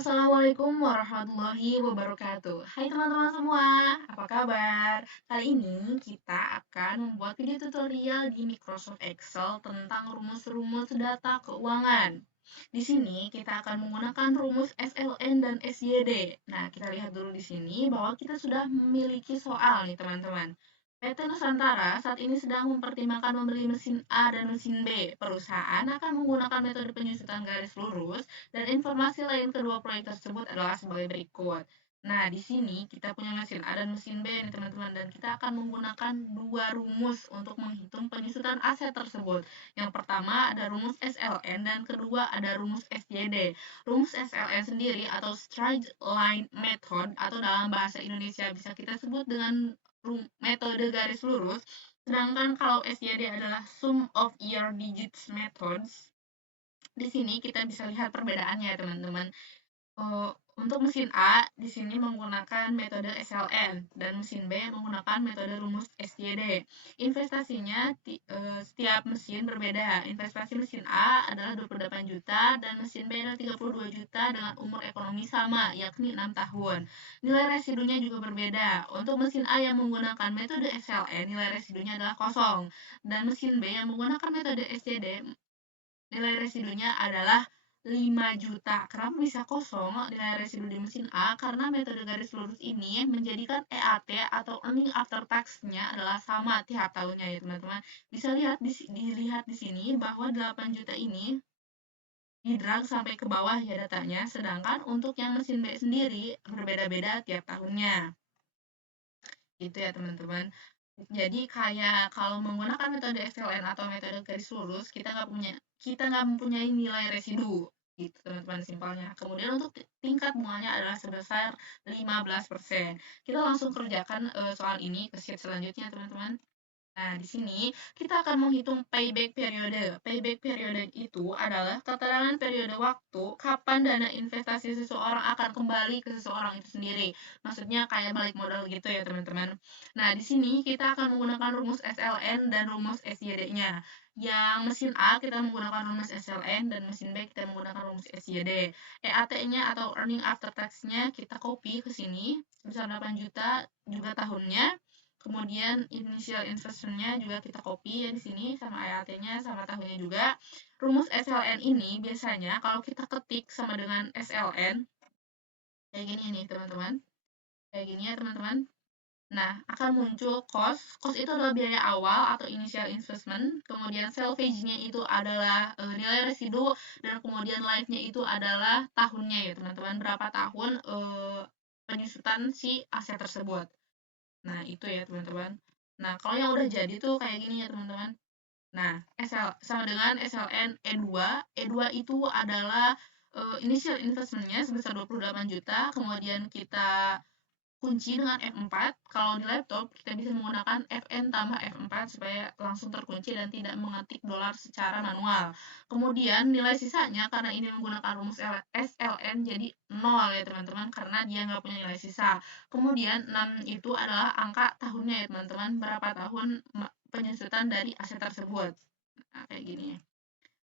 Assalamualaikum warahmatullahi wabarakatuh. Hai teman-teman semua, apa kabar? Kali ini kita akan membuat video tutorial di Microsoft Excel tentang rumus-rumus data keuangan. Di sini kita akan menggunakan rumus SLN dan SYD. Nah, kita lihat dulu di sini bahwa kita sudah memiliki soal nih teman-teman. PT Nusantara saat ini sedang mempertimbangkan membeli mesin A dan mesin B. Perusahaan akan menggunakan metode penyusutan garis lurus dan informasi lain kedua proyek tersebut adalah sebagai berikut. Nah, di sini kita punya mesin A dan mesin B nih teman-teman, dan kita akan menggunakan dua rumus untuk menghitung penyusutan aset tersebut. Yang pertama ada rumus SLN dan kedua ada rumus SYD. Rumus SLN sendiri atau straight line method atau dalam bahasa Indonesia bisa kita sebut dengan metode garis lurus. Sedangkan kalau SYD adalah sum of year digits methods. Di sini kita bisa lihat perbedaannya, teman-teman. Untuk mesin A di sini menggunakan metode SLN dan mesin B menggunakan metode rumus SYD. Investasinya setiap mesin berbeda. Investasi mesin A adalah 28 juta dan mesin B adalah 32 juta dengan umur ekonomi sama, yakni 6 tahun. Nilai residunya juga berbeda. Untuk mesin A yang menggunakan metode SLN, nilai residunya adalah kosong. Dan mesin B yang menggunakan metode SYD, nilai residunya adalah 5 juta. Kenapa bisa kosong nilai residu di mesin A? Karena metode garis lurus ini menjadikan EAT atau earning after tax-nya adalah sama tiap tahunnya ya teman-teman. Bisa dilihat di sini bahwa 8 juta ini di-drag sampai ke bawah ya datanya, sedangkan untuk yang mesin B sendiri berbeda-beda tiap tahunnya. Gitu ya teman-teman. Jadi kayak kalau menggunakan metode SLN atau metode garis lurus, kita nggak mempunyai nilai residu gitu teman-teman simpelnya. Kemudian untuk tingkat bunganya adalah sebesar 15%. Kita langsung kerjakan soal ini ke sheet selanjutnya teman-teman. Nah, di sini kita akan menghitung payback periode. Payback periode itu adalah keterangan periode waktu kapan dana investasi seseorang akan kembali ke seseorang itu sendiri. Maksudnya kayak balik modal gitu ya, teman-teman. Nah, di sini kita akan menggunakan rumus SLN dan rumus SYD-nya. Yang mesin A kita menggunakan rumus SLN dan mesin B kita menggunakan rumus SYD. EAT-nya atau earning after tax-nya kita copy ke sini sebesar 8 juta juga tahunnya. Kemudian initial investment-nya juga kita copy ya di sini sama EAT-nya sama tahunnya juga. Rumus SLN ini biasanya kalau kita ketik sama dengan SLN kayak gini nih teman-teman. Kayak gini ya teman-teman. Nah, akan muncul cost. Cost itu adalah biaya awal atau initial investment. Kemudian salvage-nya itu adalah nilai residu dan kemudian life-nya itu adalah tahunnya ya teman-teman. Berapa tahun penyusutan si aset tersebut. Nah, itu ya teman-teman. Nah, kalau yang udah jadi tuh kayak gini ya teman-teman. Nah, sama dengan SLN E2. E2 itu adalah initial investment-nya sebesar 28 juta, kemudian kita kunci dengan F4. Kalau di laptop kita bisa menggunakan Fn tambah F4 supaya langsung terkunci dan tidak mengetik dolar secara manual. Kemudian nilai sisanya karena ini menggunakan rumus SLN jadi 0 ya teman-teman karena dia nggak punya nilai sisa. Kemudian 6 itu adalah angka tahunnya ya teman-teman, berapa tahun penyusutan dari aset tersebut. Nah, kayak gini.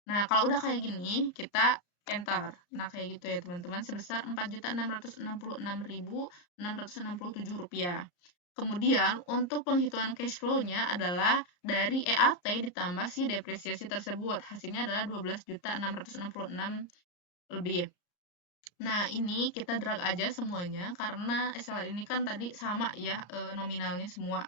Nah, kalau udah kayak gini, kita enter. Nah, kayak gitu ya teman-teman, sebesar Rp4.666.667. Kemudian, untuk penghitungan cash flow-nya adalah dari EAT ditambah si depresiasi tersebut. Hasilnya adalah 12.666 lebih. Nah, ini kita drag aja semuanya karena SLR ini kan tadi sama ya nominalnya semua.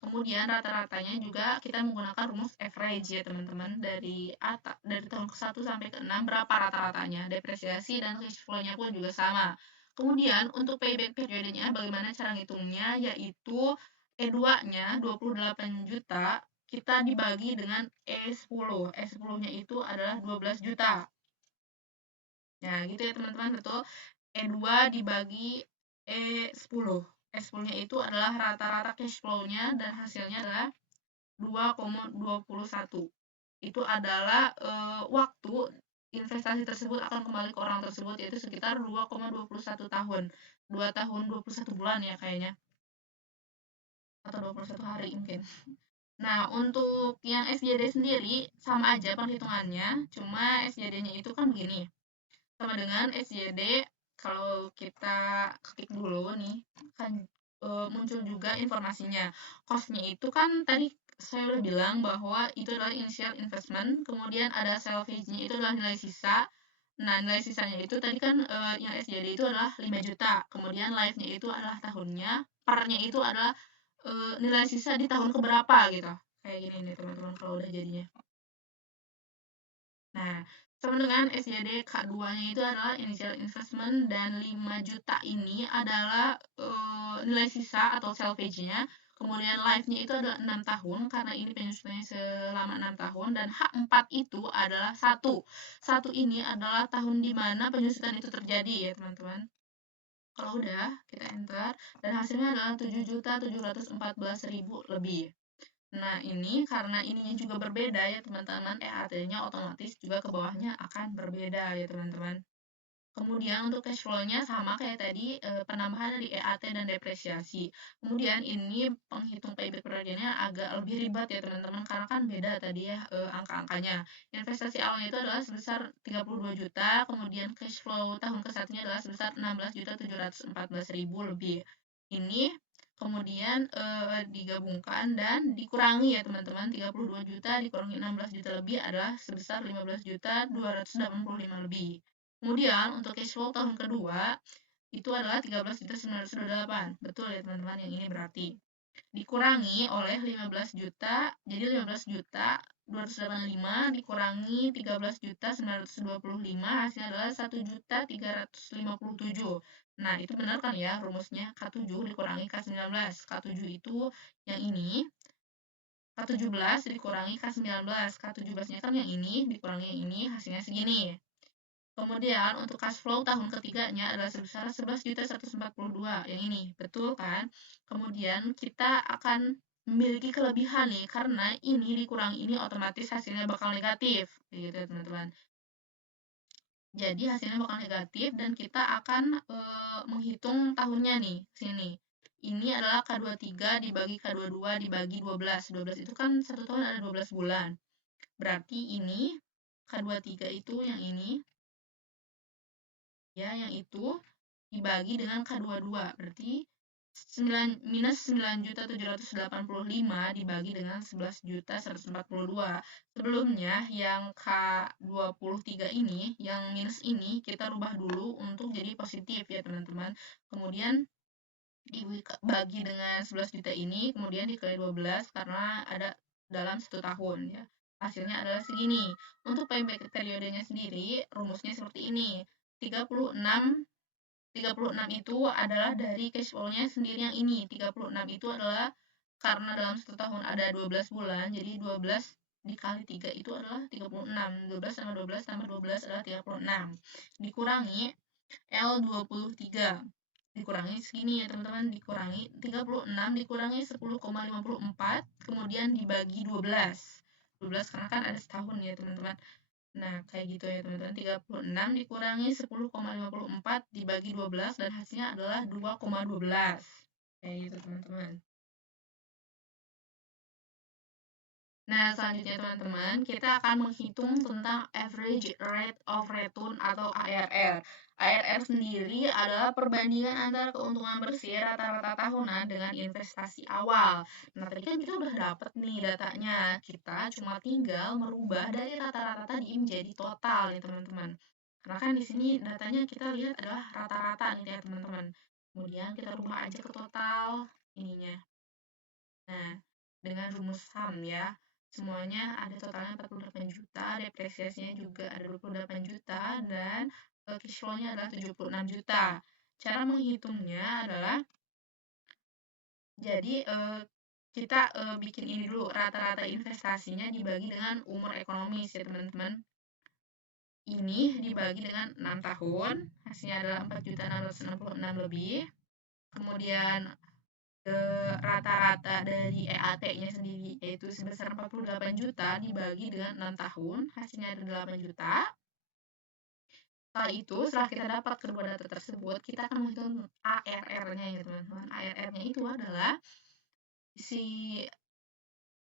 Kemudian rata-ratanya juga kita menggunakan rumus average ya teman-teman dari tahun ke-1 sampai ke-6 berapa rata-ratanya. Depresiasi dan cash flow-nya pun juga sama. Kemudian untuk payback periodenya bagaimana cara ngitungnya yaitu E2-nya 28 juta kita dibagi dengan E10. E10-nya itu adalah 12 juta. Nah, gitu ya teman-teman, betul. E2 dibagi E10. E10-nya itu adalah rata-rata cash flow-nya dan hasilnya adalah 2,21. Itu adalah waktu investasi tersebut akan kembali ke orang tersebut yaitu sekitar 2,21 tahun. 2 tahun 21 bulan ya kayaknya. Atau 21 hari mungkin. Nah, untuk yang SJD sendiri sama aja perhitungannya, cuma SJD-nya itu kan begini. Sama dengan SJD kalau kita klik dulu nih, kan muncul juga informasinya. Cost-nya itu kan tadi saya udah bilang bahwa itu adalah initial investment, kemudian ada salvage-nya itu adalah nilai sisa. Nah, nilai sisanya itu tadi kan yang SJD itu adalah 5 juta, kemudian life-nya itu adalah tahunnya, per-nya itu adalah nilai sisa di tahun keberapa gitu. Kayak gini nih teman-teman kalau udah jadinya. Nah, sama dengan SJD K2-nya itu adalah initial investment dan 5 juta ini adalah nilai sisa atau salvage-nya. Kemudian life-nya itu adalah 6 tahun karena ini penyusutannya selama 6 tahun dan H4 itu adalah 1. 1 ini adalah tahun di mana penyusutan itu terjadi ya, teman-teman. Kalau udah, kita enter dan hasilnya adalah 7.714.000 lebih. Nah, ini karena ininya juga berbeda ya teman-teman, EAT-nya otomatis juga ke bawahnya akan berbeda ya teman-teman. Kemudian untuk cash flow-nya sama kayak tadi, penambahan dari EAT dan depresiasi. Kemudian ini penghitung payback periodenya agak lebih ribet ya teman-teman, karena kan beda tadi ya angka-angkanya. Investasi awalnya itu adalah sebesar 32 juta, kemudian cash flow tahun ke-1-nya adalah sebesar 16.714.000 lebih. Ini kemudian digabungkan dan dikurangi ya teman-teman, 32 juta dikurangi 16 juta lebih adalah sebesar 15.285 lebih. Kemudian untuk cash flow tahun kedua itu adalah 13.928. Betul ya teman-teman, yang ini berarti dikurangi oleh 15 juta, jadi 15 juta 285 dikurangi 13 juta 925, hasilnya adalah 1 juta 357. Nah, itu benar kan ya rumusnya, K7 dikurangi K19. K7 itu yang ini, K17 dikurangi K19. K17-nya kan yang ini dikurangi yang ini, hasilnya segini. Kemudian untuk cash flow tahun ketiganya adalah sebesar 11.142, yang ini, betul kan? Kemudian kita akan memiliki kelebihan nih, karena ini dikurangi ini otomatis hasilnya bakal negatif, gitu ya teman-teman. Jadi hasilnya bakal negatif dan kita akan menghitung tahunnya nih, sini. Ini adalah K23 dibagi K22 dibagi 12. 12 itu kan 1 tahun ada 12 bulan. Berarti ini K23 itu yang ini, ya yang itu dibagi dengan K22 berarti 9 minus 9.785 dibagi dengan 11.142. Sebelumnya yang K23 ini, yang minus ini kita rubah dulu untuk jadi positif ya teman-teman. Kemudian dibagi dengan 11 juta ini, kemudian dikali 12 karena ada dalam 1 tahun ya. Hasilnya adalah segini. Untuk payback periodenya sendiri, rumusnya seperti ini. 36 itu adalah dari cash flow-nya sendiri yang ini. 36 itu adalah karena dalam 1 tahun ada 12 bulan, jadi 12 dikali 3 itu adalah 36. 12 tambah 12 tambah 12 adalah 36. Dikurangi L23. Dikurangi segini ya teman-teman, dikurangi 36 dikurangi 10,54, kemudian dibagi 12. 12 karena kan ada setahun ya teman-teman. Nah, kayak gitu ya teman-teman, 36 dikurangi 10,54 dibagi 12 dan hasilnya adalah 2,12. Kayak gitu teman-teman. Nah, selanjutnya teman-teman, kita akan menghitung tentang average rate of return atau ARR. ARR sendiri adalah perbandingan antara keuntungan bersih rata-rata tahunan dengan investasi awal. Nah, tadi kan kita udah dapet nih datanya. Kita cuma tinggal merubah dari rata-rata tadi menjadi total ya teman-teman. Karena kan di sini datanya kita lihat adalah rata-rata nih ya teman-teman. Kemudian kita rubah aja ke total ininya. Nah, dengan rumus SAM ya, semuanya ada totalnya 48 juta, depresiasinya juga ada 28 juta, dan cash flow-nya adalah 76 juta. Cara menghitungnya adalah, jadi kita bikin ini dulu, rata-rata investasinya dibagi dengan umur ekonomis ya teman-teman. Ini dibagi dengan 6 tahun, hasilnya adalah 4.666 lebih. Kemudian rata-rata dari EAT-nya sendiri yaitu sebesar 48 juta dibagi dengan 6 tahun, hasilnya ada 8 juta. Setelah itu, setelah kita dapat kedua data tersebut, kita akan menghitung ARR-nya ya teman-teman. ARR-nya itu adalah si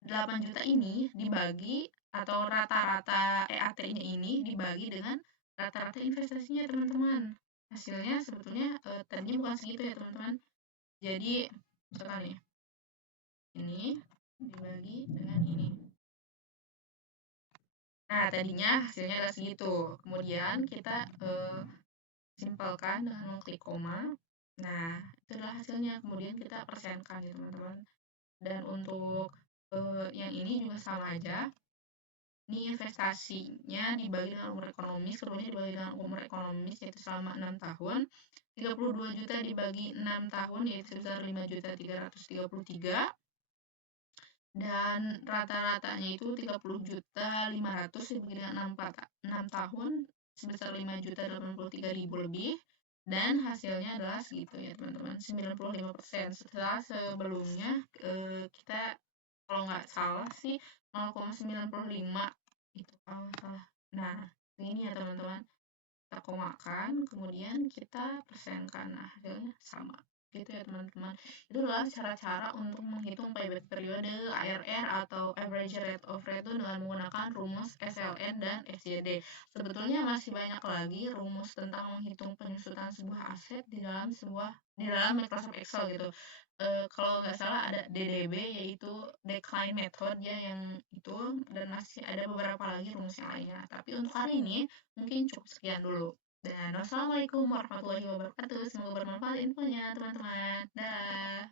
8 juta ini dibagi atau rata-rata EAT-nya ini dibagi dengan rata-rata investasinya teman-teman. hasilnya sebetulnya tadinya bukan segitu ya teman-teman. Jadi misalkan nih, ini dibagi dengan ini. Nah, tadinya hasilnya adalah segitu. Kemudian kita simpelkan dengan mengklik koma. Nah, itu adalah hasilnya. Kemudian kita persenkan ya teman-teman. Dan untuk yang ini juga sama aja. Ini investasinya dibagi dengan umur ekonomis, keduanya dibagi dengan umur ekonomis yaitu selama 6 tahun. 32 juta dibagi 6 tahun yaitu sebesar 5.333, dan rata-ratanya itu 30.500.000 dibagi dengan 6 tahun sebesar 5.083.000 lebih, dan hasilnya adalah segitu ya teman-teman, 95%. Setelah sebelumnya kita kalau nggak salah sih 0,95 itu kalau salah. Nah, ini ya teman-teman, kita komakan kemudian kita persenkan. Nah, hasilnya sama gitu ya teman-teman. Itu adalah cara-cara untuk menghitung payback periode ARR atau average rate of return dengan menggunakan rumus SLN dan SJD. Sebetulnya masih banyak lagi rumus tentang menghitung penyusutan sebuah aset di dalam Microsoft Excel gitu. Kalau nggak salah ada DDB yaitu decline method ya yang itu, dan masih ada beberapa lagi rumus yang lainnya. Tapi untuk hari ini mungkin cukup sekian dulu. Dan wassalamualaikum warahmatullahi wabarakatuh. Semoga bermanfaat infonya teman-teman. Dah.